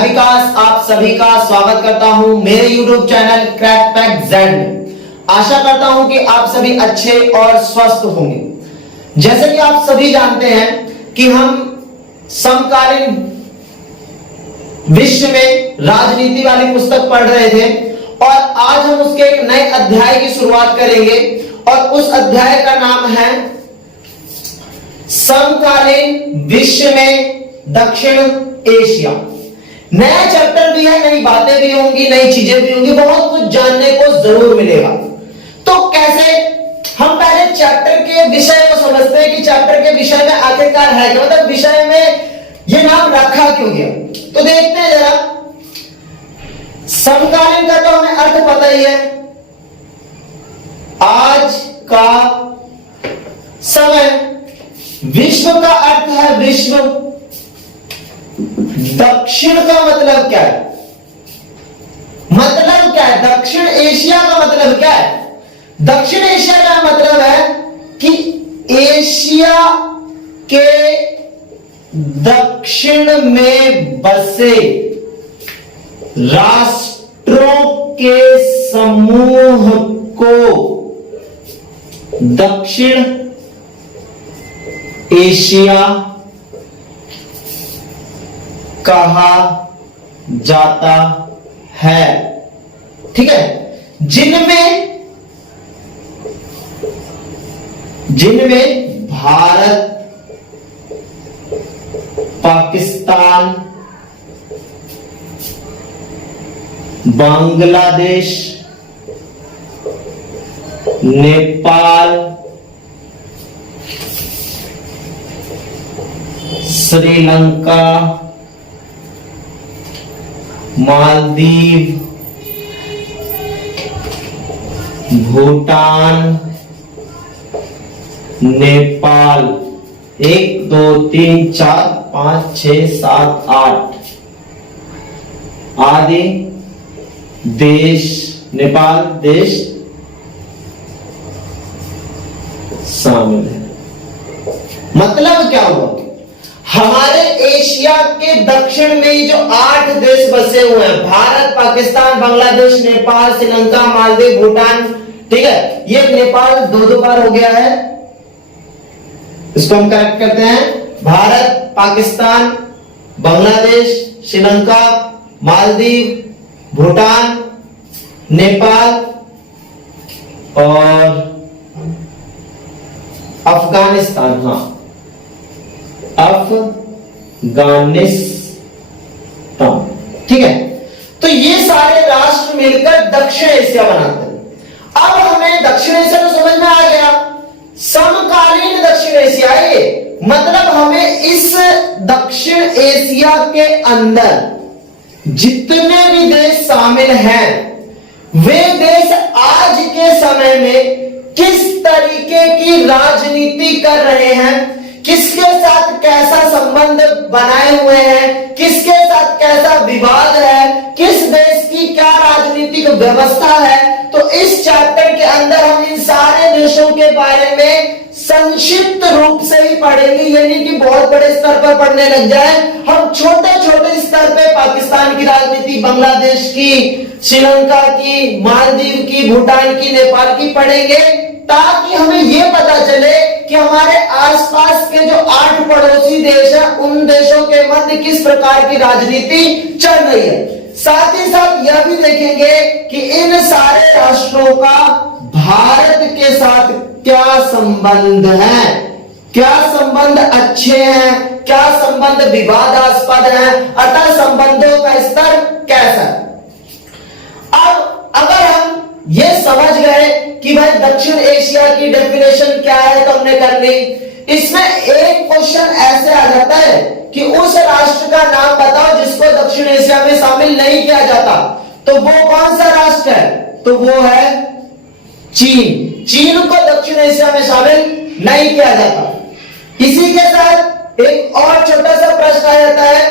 विकास आप सभी का स्वागत करता हूं मेरे YouTube channel crack pack Z में। आशा करता हूं कि आप सभी अच्छे और स्वस्थ होंगे। जैसे कि आप सभी जानते हैं कि हम समकालीन विश्व में राजनीति वाली पुस्तक पढ़ रहे थे और आज हम उसके एक नए अध्याय की शुरुआत करेंगे और उस अध्याय का नाम है समकालीन विश्व में दक्षिण एशिया। नया चैप्टर भी है, नई बातें भी होंगी, नई चीजें भी होंगी, बहुत कुछ जानने को जरूर मिलेगा। तो कैसे हम पहले चैप्टर के विषय को समझते हैं कि चैप्टर के विषय में आखिरकार है क्या, मतलब विषय में ये नाम रखा क्यों गया। तो देखते हैं जरा। समकालीन का तो हमें अर्थ पता ही है, आज का समय। विश्व का अर्थ है विश्व। दक्षिण का मतलब क्या है? मतलब क्या है? दक्षिण एशिया का मतलब क्या है? दक्षिण एशिया का मतलब है कि एशिया के दक्षिण में बसे राष्ट्रों के समूह को दक्षिण एशिया कहा जाता है। ठीक है, जिनमें भारत, पाकिस्तान, बांग्लादेश, नेपाल, श्रीलंका, मालदीव, भूटान, नेपाल, 1 2 3 4 5 6 7 8 आदि देश, नेपाल देश शामिल है। मतलब क्या हुआ? हमारे एशिया के दक्षिण में जो 8 देश बसे हुए हैं, भारत, पाकिस्तान, बांग्लादेश, नेपाल, श्रीलंका, मालदीव, भूटान। ठीक है, ये नेपाल 2 बार हो गया है, इसको हम करेक्ट करते हैं। भारत, पाकिस्तान, बांग्लादेश, श्रीलंका, मालदीव, भूटान, नेपाल और अफगानिस्तान। हाँ, अफगानिस्तान। ठीक है, तो ये सारे राष्ट्र मिलकर दक्षिण एशिया बनाते हैं। अब हमें दक्षिण एशिया तो समझ में आ गया। समकालीन दक्षिण एशिया ये मतलब हमें इस दक्षिण एशिया के अंदर जितने भी देश शामिल हैं, वे देश आज के समय में किस तरीके की राजनीति कर रहे हैं, किसके साथ कैसा संबंध बनाए हुए हैं, किसके साथ कैसा विवाद है, किस देश की क्या राजनीतिक व्यवस्था है। तो इस चैप्टर के अंदर हम इन सारे देशों के बारे में संक्षिप्त रूप से ही पढ़ेंगे, यानी कि बहुत बड़े स्तर पर पढ़ने लग जाए। हम छोटे छोटे स्तर पे पाकिस्तान की राजनीति, बांग्लादेश की, श्रीलंका की, मालदीव की, भूटान की, नेपाल की पढ़ेंगे, ताकि हमें यह पता चले कि हमारे आसपास के जो 8 पड़ोसी देश हैं, उन देशों के मध्य किस प्रकार की राजनीति चल रही है। साथ ही साथ यह भी देखेंगे कि इन सारे राष्ट्रों का भारत के साथ क्या संबंध है, क्या संबंध अच्छे हैं, क्या संबंध विवादास्पद हैं, अतः संबंधों का स्तर कैसा है। अब अगर हम ये समझ गए कि भाई दक्षिण एशिया की डेफिनेशन क्या है तो हमने कर ली। इसमें एक क्वेश्चन ऐसे आ जाता है कि उस राष्ट्र का नाम बताओ जिसको दक्षिण एशिया में शामिल नहीं किया जाता। तो वो कौन सा राष्ट्र है? तो वो है चीन। चीन को दक्षिण एशिया में शामिल नहीं किया जाता। इसी के साथ एक और छोटा सा प्रश्न आ जाता है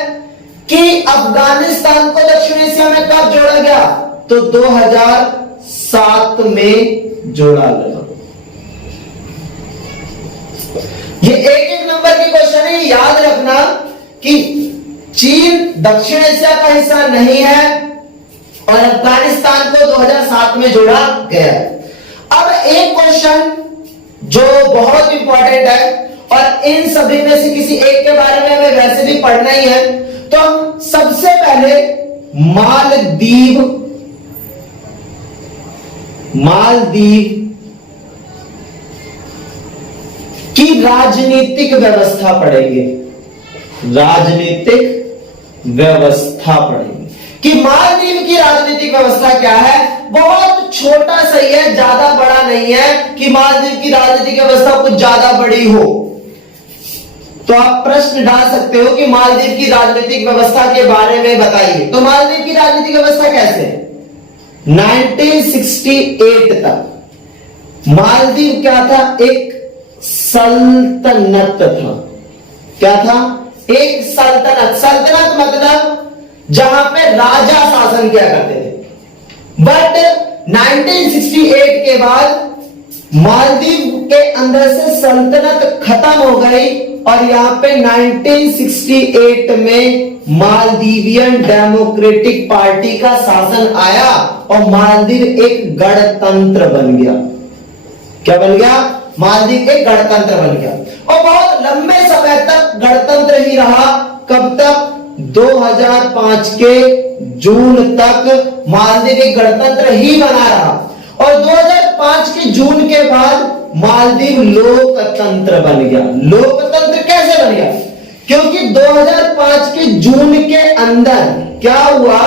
कि अफगानिस्तान को दक्षिण एशिया में कब जोड़ा गया? तो 2007 में जोड़ा गया। ये एक एक नंबर की क्वेश्चन है, याद रखना कि चीन दक्षिण एशिया का हिस्सा नहीं है और अफगानिस्तान को 2007 में जोड़ा गया। अब एक क्वेश्चन जो बहुत इंपॉर्टेंट है और इन सभी में से किसी एक के बारे में हमें वैसे भी पढ़ना ही है, तो हम सबसे पहले मालदीव की राजनीतिक व्यवस्था पढ़ेंगे। राजनीतिक व्यवस्था पढ़ेंगे कि मालदीव की राजनीतिक व्यवस्था क्या है। बहुत छोटा सही है, ज्यादा बड़ा नहीं है कि मालदीव की राजनीतिक व्यवस्था कुछ ज्यादा बड़ी हो। तो आप प्रश्न डाल सकते हो कि मालदीव की राजनीतिक व्यवस्था के बारे में बताइए। तो मालदीव की राजनीतिक व्यवस्था कैसे है? 1968 तक मालदीव क्या था? एक सल्तनत था। क्या था? एक सल्तनत। सल्तनत मतलब जहां पे राजा शासन किया करते थे। बट 1968 के बाद मालदीव के अंदर से सल्तनत खत्म हो गई और यहां पे 1968 में मालदीवियन डेमोक्रेटिक पार्टी का शासन आया और मालदीव एक गणतंत्र बन गया। क्या बन गया? मालदीव एक गणतंत्र बन गया और बहुत लंबे समय तक गणतंत्र ही रहा। कब तक? 2005 के जून तक मालदीव एक गणतंत्र ही बना रहा और 2005 के जून के बाद मालदीव लोकतंत्र बन गया। लोकतंत्र कैसे बन गया? क्योंकि 2005 के जून के अंदर क्या हुआ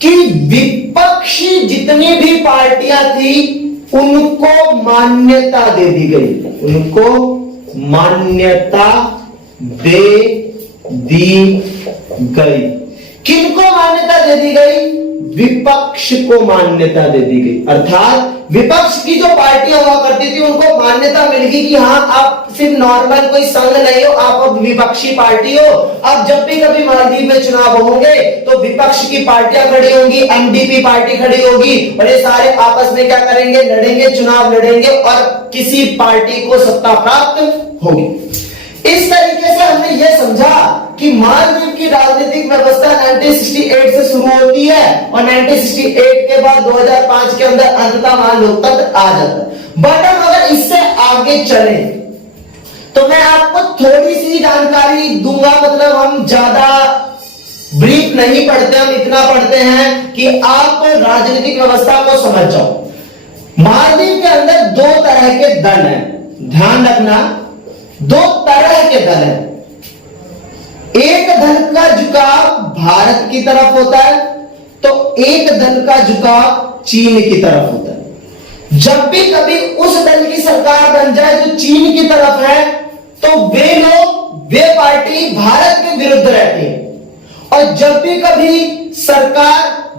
कि विपक्षी जितनी भी पार्टियां थी उनको मान्यता दे दी गई। उनको मान्यता दे दी गई। किनको मान्यता दे दी गई? विपक्ष को मान्यता दे दी गई। अर्थात विपक्ष की जो पार्टियां हुआ करती थी उनको मान्यता मिल गई कि हाँ, आप सिर्फ नॉर्मल कोई संघ नहीं हो, आप अब विपक्षी पार्टी हो। अब जब भी कभी मालदीव में चुनाव होंगे तो विपक्ष की पार्टियां खड़ी होंगी, एमडीपी पार्टी खड़ी होगी और ये सारे आपस में क्या करेंगे? लड़ेंगे, चुनाव लड़ेंगे और किसी पार्टी को सत्ता प्राप्त होगी। इस तरीके से हमने यह समझा कि मालदीव की राजनीतिक व्यवस्था 1968 से शुरू होती है और 1968 के बाद 2005 के अंदर अंततः वहां लोकतंत्र आ जाता है। बट हम अगर इससे आगे चले तो मैं आपको थोड़ी सी जानकारी दूंगा। मतलब हम ज्यादा ब्रीफ नहीं पढ़ते, हम इतना पढ़ते हैं कि आप राजनीतिक व्यवस्था को समझ जाओ। मालदीव के अंदर दो तरह के दल हैं, ध्यान रखना, दो तरह के दल हैं। एक दल का झुकाव भारत की तरफ होता है तो एक दल का झुकाव चीन की तरफ होता है। जब भी कभी उस दल की सरकार बन जाए जो चीन की तरफ है तो वे पार्टी भारत के विरुद्ध रहती है और जब भी कभी सरकार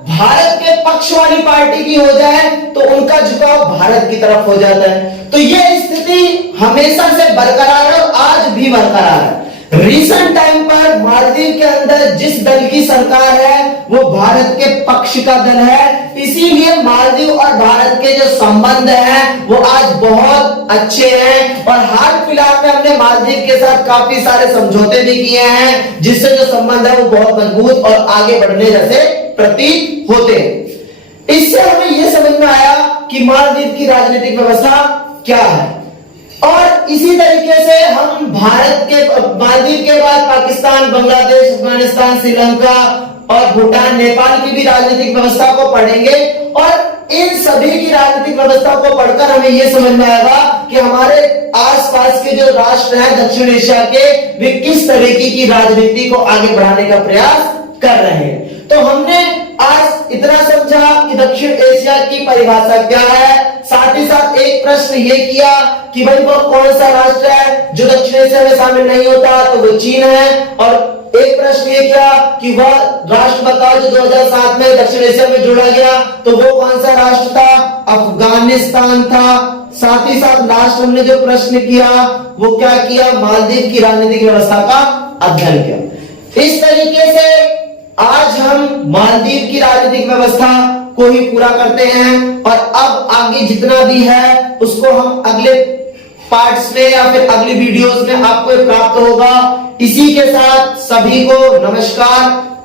भारत के पक्ष वाली पार्टी की हो जाए तो उनका झुकाव भारत की तरफ हो जाता है। तो यह स्थिति हमेशा से बरकरार है और आज भी बरकरार है। रिसेंट टाइम पर मालदीव के अंदर जिस दल की सरकार है वो भारत के पक्ष का दल है, इसीलिए मालदीव और भारत के जो संबंध हैं वो आज बहुत अच्छे हैं और हाल फिलहाल में हमने मालदीव के साथ काफी सारे समझौते भी किए हैं जिससे जो संबंध है वो बहुत मजबूत और आगे बढ़ने जैसे प्रतीत होते हैं। इससे हमें यह समझ में आया कि मालदीव की राजनीतिक व्यवस्था क्या है। और इसी तरीके से हम भारत के मालदीव के बाद पाकिस्तान, बांग्लादेश, अफगानिस्तान, श्रीलंका और भूटान, नेपाल की भी राजनीतिक व्यवस्था को पढ़ेंगे और इन सभी की राजनीतिक व्यवस्था को पढ़कर हमें यह समझ में आएगा कि हमारे आसपास के जो राष्ट्र हैं दक्षिण एशिया के, वे किस तरीके की राजनीति को आगे बढ़ाने का प्रयास कर रहे हैं। तो हमने आज इतना समझा कि दक्षिण एशिया की परिभाषा क्या है, साथ ही साथ एक प्रश्न ये किया कि भाई वो कौन सा राष्ट्र है जो दक्षिण एशिया में शामिल नहीं होता, तो वो चीन है। और एक प्रश्न ये किया कि वह राष्ट्र बताओ जो 2007 में दक्षिण एशिया में जोड़ा गया, तो वो कौन सा राष्ट्र था? अफगानिस्तान था। साथ ही साथ लास्ट हमने जो प्रश्न किया वो क्या किया? मालदीव की राजनीतिक व्यवस्था का अध्ययन किया। इस तरीके से आज हम मालदीव की राजनीतिक व्यवस्था को ही पूरा करते हैं और अब आगे जितना भी है उसको हम अगले पार्ट्स में या फिर अगली वीडियोस में आपको प्राप्त होगा। इसी के साथ सभी को नमस्कार।